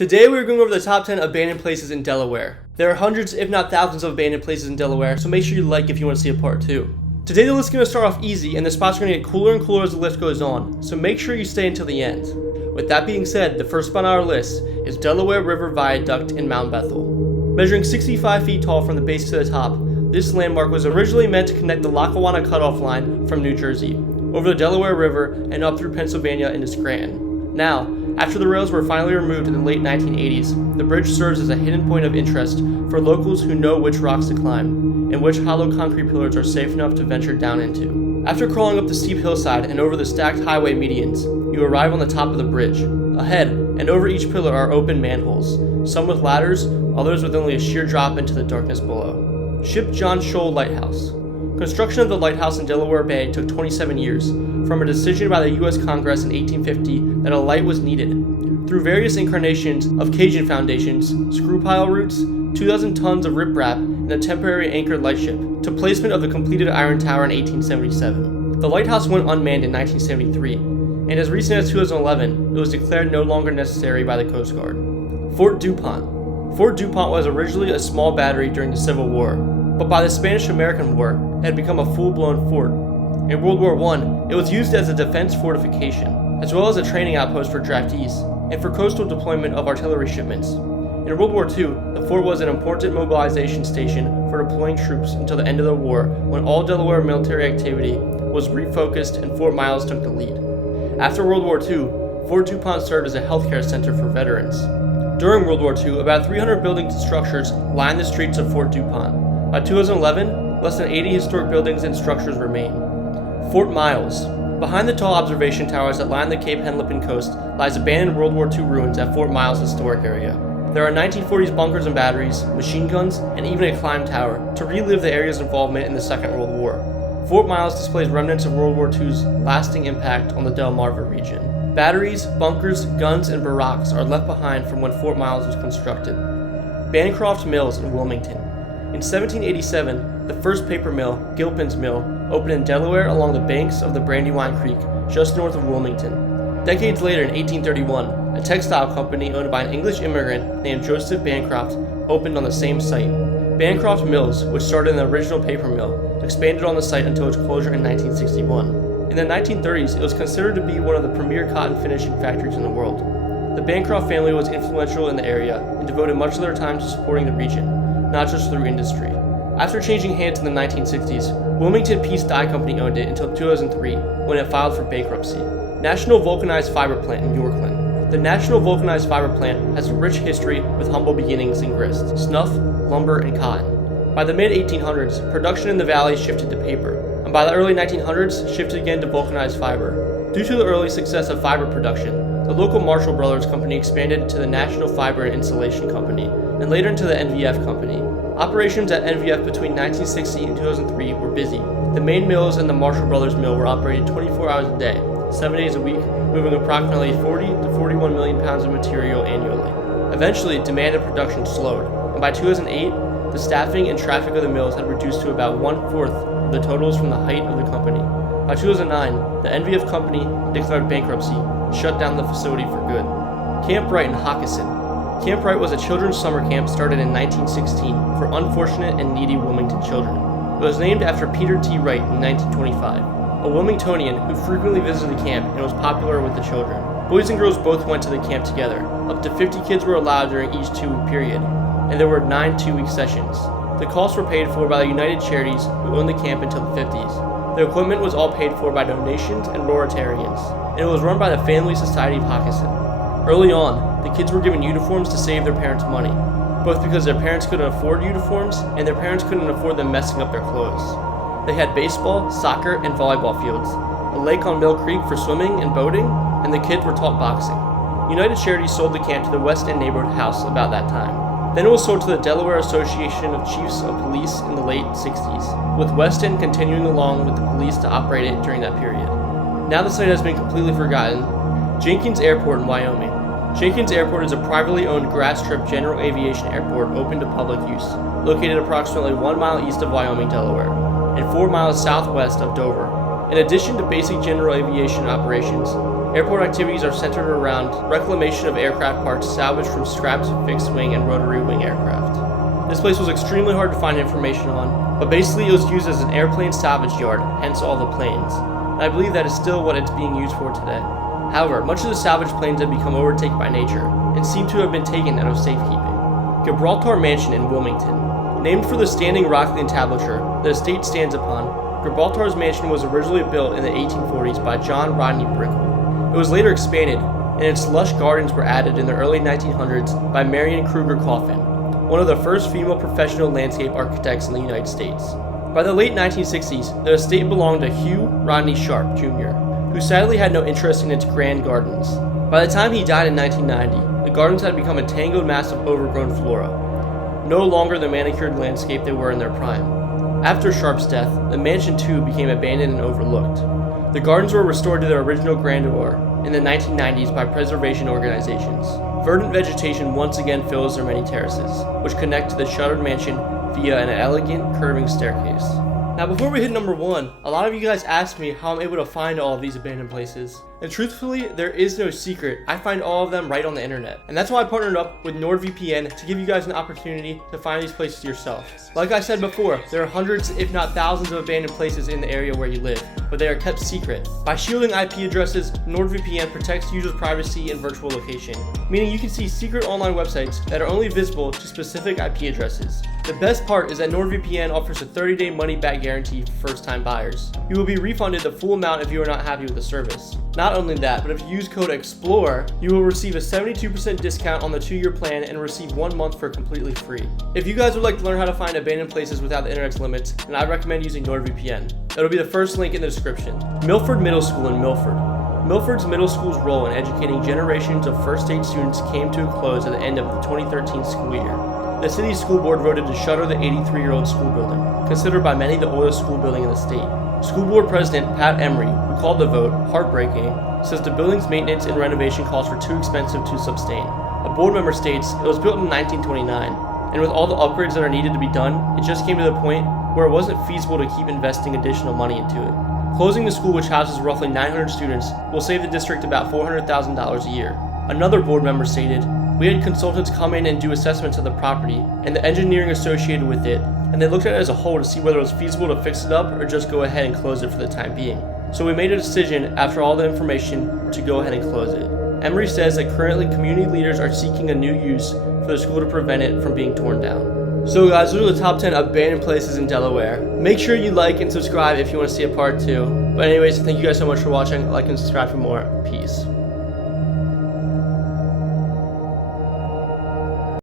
Today we are going over the top 10 abandoned places in Delaware. There are hundreds if not thousands of abandoned places in Delaware, so make sure you like if you want to see a part 2. Today the list is going to start off easy and the spots are going to get cooler and cooler as the list goes on, so make sure you stay until the end. With that being said, the first spot on our list is Delaware River Viaduct in Mount Bethel. Measuring 65 feet tall from the base to the top, this landmark was originally meant to connect the Lackawanna cutoff line from New Jersey, over the Delaware River and up through Pennsylvania into Scranton. Now, after the rails were finally removed in the late 1980s, the bridge serves as a hidden point of interest for locals who know which rocks to climb, and which hollow concrete pillars are safe enough to venture down into. After crawling up the steep hillside and over the stacked highway medians, you arrive on the top of the bridge. Ahead, and over each pillar are open manholes, some with ladders, others with only a sheer drop into the darkness below. Ship John Shoal Lighthouse. Construction of the lighthouse in Delaware Bay took 27 years, from a decision by the U.S. Congress in 1850 that a light was needed. Through various incarnations of Cajun foundations, screw pile roots, 2,000 tons of riprap, and a temporary anchored lightship, to placement of the completed iron tower in 1877. The lighthouse went unmanned in 1973, and as recent as 2011, it was declared no longer necessary by the Coast Guard. Fort Dupont. Fort Dupont was originally a small battery during the Civil War, but by the Spanish-American War, it had become a full-blown fort. In World War I, it was used as a defense fortification, as well as a training outpost for draftees, and for coastal deployment of artillery shipments. In World War II, the fort was an important mobilization station for deploying troops until the end of the war, when all Delaware military activity was refocused and Fort Miles took the lead. After World War II, Fort Dupont served as a healthcare center for veterans. During World War II, about 300 buildings and structures lined the streets of Fort Dupont. By 2011, less than 80 historic buildings and structures remain. Fort Miles. Behind the tall observation towers that line the Cape Henlopen coast lies abandoned World War II ruins at Fort Miles Historic Area. There are 1940s bunkers and batteries, machine guns, and even a climb tower to relive the area's involvement in the Second World War. Fort Miles displays remnants of World War II's lasting impact on the Delmarva region. Batteries, bunkers, guns, and barracks are left behind from when Fort Miles was constructed. Bancroft Mills in Wilmington. In 1787, the first paper mill, Gilpin's Mill, opened in Delaware along the banks of the Brandywine Creek, just north of Wilmington. Decades later, in 1831, a textile company owned by an English immigrant named Joseph Bancroft opened on the same site. Bancroft Mills, which started in the original paper mill, expanded on the site until its closure in 1961. In the 1930s, it was considered to be one of the premier cotton finishing factories in the world. The Bancroft family was influential in the area and devoted much of their time to supporting the region, not just through industry. After changing hands in the 1960s, Wilmington Peace Dye Company owned it until 2003, when it filed for bankruptcy. National Vulcanized Fiber Plant in Yorklyn. The National Vulcanized Fiber Plant has a rich history with humble beginnings in grist, snuff, lumber, and cotton. By the mid-1800s, production in the valley shifted to paper, and by the early 1900s, shifted again to vulcanized fiber. Due to the early success of fiber production, the local Marshall Brothers Company expanded to the National Fiber and Insulation Company, and later into the NVF Company. Operations at NVF between 1960 and 2003 were busy. The main mills and the Marshall Brothers Mill were operated 24 hours a day, 7 days a week, moving approximately 40 to 41 million pounds of material annually. Eventually, demand and production slowed, and by 2008, the staffing and traffic of the mills had reduced to about 1/4 of the totals from the height of the company. By 2009, the NVF Company declared bankruptcy and shut down the facility for good. Camp Wright in Hockessin. Camp Wright was a children's summer camp started in 1916 for unfortunate and needy Wilmington children. It was named after Peter T. Wright in 1925, a Wilmingtonian who frequently visited the camp and was popular with the children. Boys and girls both went to the camp together. Up to 50 kids were allowed during each 2-week period, and there were 9 2-week sessions. The costs were paid for by the United Charities, who owned the camp until the 50s. The equipment was all paid for by donations and Rotarians, and it was run by the Family Society of Hockessin. Early on, the kids were given uniforms to save their parents money, both because their parents couldn't afford uniforms and their parents couldn't afford them messing up their clothes. They had baseball, soccer, and volleyball fields, a lake on Mill Creek for swimming and boating, and the kids were taught boxing. United Charities sold the camp to the West End Neighborhood House about that time. Then it was sold to the Delaware Association of Chiefs of Police in the late 60s, with West End continuing along with the police to operate it during that period. Now the site has been completely forgotten. Jenkins Airport in Wyoming. Jenkins Airport is a privately owned grass strip general aviation airport open to public use, located approximately 1 mile east of Wyoming, Delaware, and 4 miles southwest of Dover. In addition to basic general aviation operations, Airport activities are centered around reclamation of aircraft parts salvaged from scrapped fixed-wing and rotary-wing aircraft. This place was extremely hard to find information on, but basically it was used as an airplane salvage yard, hence all the planes. And I believe that is still what it's being used for today. However, much of the salvaged planes had become overtaken by nature, and seem to have been taken out of safekeeping. Gibraltar Mansion in Wilmington. Named for the standing rock entablature the estate stands upon, Gibraltar's mansion was originally built in the 1840s by John Rodney Brinkle. It was later expanded, and its lush gardens were added in the early 1900s by Marion Kruger Coffin, one of the first female professional landscape architects in the United States. By the late 1960s, the estate belonged to Hugh Rodney Sharp, Jr., who sadly had no interest in its grand gardens. By the time he died in 1990, the gardens had become a tangled mass of overgrown flora, no longer the manicured landscape they were in their prime. After Sharp's death, the mansion too became abandoned and overlooked. The gardens were restored to their original grandeur in the 1990s by preservation organizations. Verdant vegetation once again fills their many terraces, which connect to the shuttered mansion via an elegant curving staircase. Now before we hit number 1, a lot of you guys asked me how I'm able to find all of these abandoned places. And truthfully, there is no secret. I find all of them right on the internet. And that's why I partnered up with NordVPN to give you guys an opportunity to find these places yourself. Like I said before, there are hundreds if not thousands of abandoned places in the area where you live, but they are kept secret. By shielding IP addresses, NordVPN protects users' privacy and virtual location, meaning you can see secret online websites that are only visible to specific IP addresses. The best part is that NordVPN offers a 30-day money-back guarantee for first-time buyers. You will be refunded the full amount if you are not happy with the service. Not only that, but if you use code EXPLORER, you will receive a 72% discount on the 2-year plan and receive 1 month for completely free. If you guys would like to learn how to find abandoned places without the internet's limits, then I recommend using NordVPN. It'll be the first link in the description. Milford Middle School in Milford. Milford's middle school's role in educating generations of first-aid students came to a close at the end of the 2013 school year. The city school board voted to shutter the 83-year-old school building, considered by many the oldest school building in the state. School board president Pat Emery, who called the vote heartbreaking, says the building's maintenance and renovation costs were too expensive to sustain. A board member states it was built in 1929, and with all the upgrades that are needed to be done, it just came to the point where it wasn't feasible to keep investing additional money into it. Closing the school, which houses roughly 900 students, will save the district about $400,000 a year. Another board member stated, "We had consultants come in and do assessments of the property and the engineering associated with it, and they looked at it as a whole to see whether it was feasible to fix it up or just go ahead and close it for the time being. So we made a decision after all the information to go ahead and close it." Emery says that currently community leaders are seeking a new use for the school to prevent it from being torn down. So guys, those are the top 10 abandoned places in Delaware. Make sure you like and subscribe if you want to see a part 2. But anyways, thank you guys so much for watching. Like and subscribe for more. Peace.